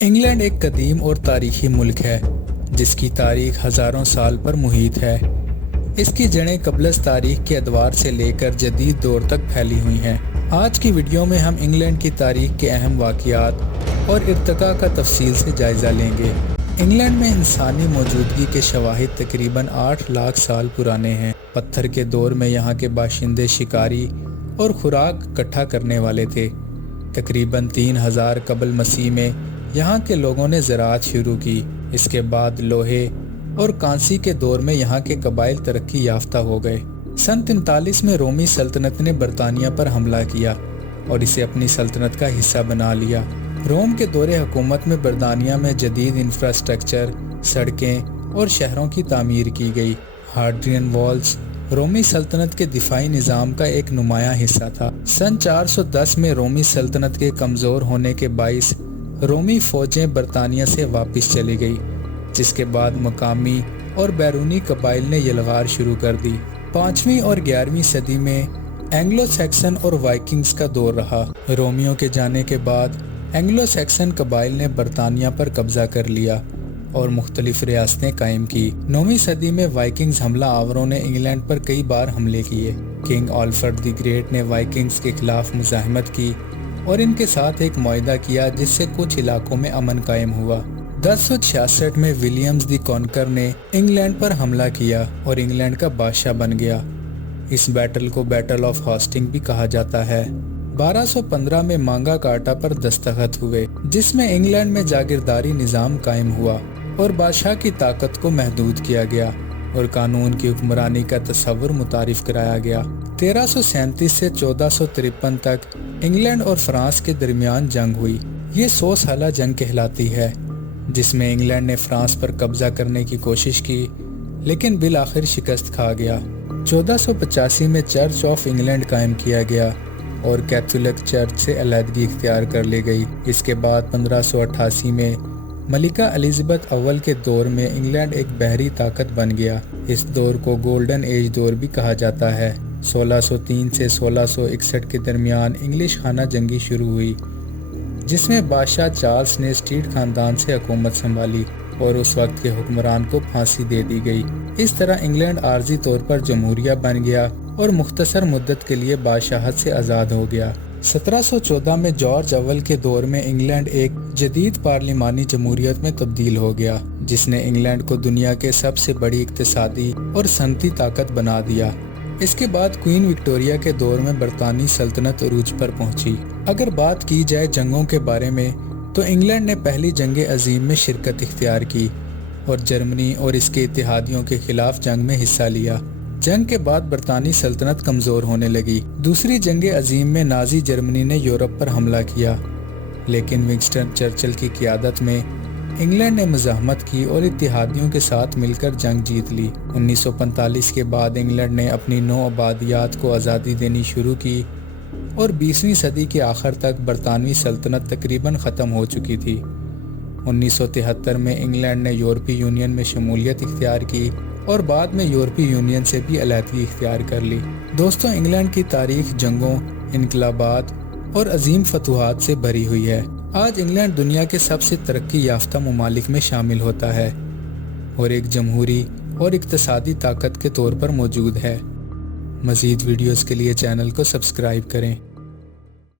England ایک قدیم اور تاریخی ملک ہے جس کی تاریخ ہزاروں سال پر محیط ہے۔ اس کی جڑیں قبل از تاریخ کے ادوار سے لے کر جدید دور تک پھیلی ہوئی ہیں۔ آج کی ویڈیو میں ہم انگلینڈ کی تاریخ کے اہم واقعات اور ارتقاء کا تفصیل سے جائزہ لیں گے۔ انگلینڈ میں انسانی موجودگی کے شواہد تقریباً 8 لاکھ سال پرانے ہیں۔ پتھر کے دور میں یہاں کے باشندے شکاری اور خوراک اکٹھا کرنے والے تھے۔ تقریباً 3000 قبل مسیح میں یہاں کے لوگوں نے زراعت شروع کی۔ اس کے بعد لوہے اور کانسی کے دور میں یہاں کے قبائل ترقی یافتہ ہو گئے۔ سن 43 میں رومی سلطنت نے برطانیہ پر حملہ کیا اور اسے اپنی سلطنت کا حصہ بنا لیا۔ روم کے دور حکومت میں برطانیہ میں جدید انفراسٹرکچر، سڑکیں اور شہروں کی تعمیر کی گئی۔ ہیڈرین والز رومی سلطنت کے دفاعی نظام کا ایک نمایاں حصہ تھا۔ سن 410 میں رومی سلطنت کے کمزور ہونے کے باعث رومی فوجیں برطانیہ سے واپس چلی گئی، جس کے بعد مقامی اور بیرونی قبائل نے یلغار شروع کر دی۔ 5ویں اور 11ویں صدی میں اینگلو سیکسن اور وائکنگز کا دور رہا۔ رومیوں کے جانے کے بعد اینگلو سیکسن قبائل نے برطانیہ پر قبضہ کر لیا اور مختلف ریاستیں قائم کی۔ 9ویں صدی میں وائکنگز حملہ آوروں نے انگلینڈ پر کئی بار حملے کیے۔ کنگ آلفرڈ دی گریٹ نے وائکنگز کے خلاف مزاحمت کی اور ان کے ساتھ ایک معاہدہ کیا جس سے کچھ علاقوں میں امن قائم ہوا۔ 1066 میں ولیمز دی کانکر نے انگلینڈ پر حملہ کیا اور انگلینڈ کا بادشاہ بن گیا۔ اس بیٹل کو بیٹل آف ہاسٹنگ بھی کہا جاتا ہے۔ 1215 میں مانگا کارٹا پر دستخط ہوئے جس میں انگلینڈ میں جاگیرداری نظام قائم ہوا اور بادشاہ کی طاقت کو محدود کیا گیا اور قانون کی حکمرانی کا تصور متعارف کرایا گیا۔ 1337 سے 1453 تک انگلینڈ اور فرانس کے درمیان جنگ ہوئی۔ یہ 100 سالہ جنگ کہلاتی ہے جس میں انگلینڈ نے فرانس پر قبضہ کرنے کی کوشش کی لیکن بالآخر شکست کھا گیا۔ 1485 میں چرچ آف انگلینڈ قائم کیا گیا اور کیتھولک چرچ سے علیحدگی اختیار کر لی گئی۔ اس کے بعد 1588 میں ملکہ الزبتھ اول کے دور میں انگلینڈ ایک بحری طاقت بن گیا۔ اس دور کو گولڈن ایج دور بھی کہا جاتا ہے۔ 1603 سے 1661 کے درمیان انگلش خانہ جنگی شروع ہوئی جس میں بادشاہ چارلس نے اسٹریٹ خاندان سے حکومت سنبھالی اور اس وقت کے حکمران کو پھانسی دے دی گئی۔ اس طرح انگلینڈ عارضی طور پر جمہوریہ بن گیا اور مختصر مدت کے لیے بادشاہت سے آزاد ہو گیا۔ 1714 میں جارج اول کے دور میں انگلینڈ ایک جدید پارلیمانی جمہوریت میں تبدیل ہو گیا جس نے انگلینڈ کو دنیا کے سب سے بڑی اقتصادی اور صنعتی طاقت بنا دیا۔ اس کے بعد کوئین وکٹوریہ کے دور میں برطانوی سلطنت عروج پر پہنچی۔ اگر بات کی جائے جنگوں کے بارے میں تو انگلینڈ نے پہلی جنگ عظیم میں شرکت اختیار کی اور جرمنی اور اس کے اتحادیوں کے خلاف جنگ میں حصہ لیا۔ جنگ کے بعد برطانوی سلطنت کمزور ہونے لگی۔ دوسری جنگ عظیم میں نازی جرمنی نے یورپ پر حملہ کیا لیکن ونسٹن چرچل کی قیادت میں انگلینڈ نے مزاحمت کی اور اتحادیوں کے ساتھ مل کر جنگ جیت لی۔ 1945 کے بعد انگلینڈ نے اپنی نو آبادیات کو آزادی دینی شروع کی اور 20ویں صدی کے آخر تک برطانوی سلطنت تقریباً ختم ہو چکی تھی۔ 1973 میں انگلینڈ نے یورپی یونین میں شمولیت اختیار کی اور بعد میں یورپی یونین سے بھی علیحدگی اختیار کر لی۔ دوستوں، انگلینڈ کی تاریخ جنگوں، انقلابات اور عظیم فتوحات سے بھری ہوئی ہے۔ آج انگلینڈ دنیا کے سب سے ترقی یافتہ ممالک میں شامل ہوتا ہے اور ایک جمہوری اور اقتصادی طاقت کے طور پر موجود ہے۔ مزید ویڈیوز کے لیے چینل کو سبسکرائب کریں۔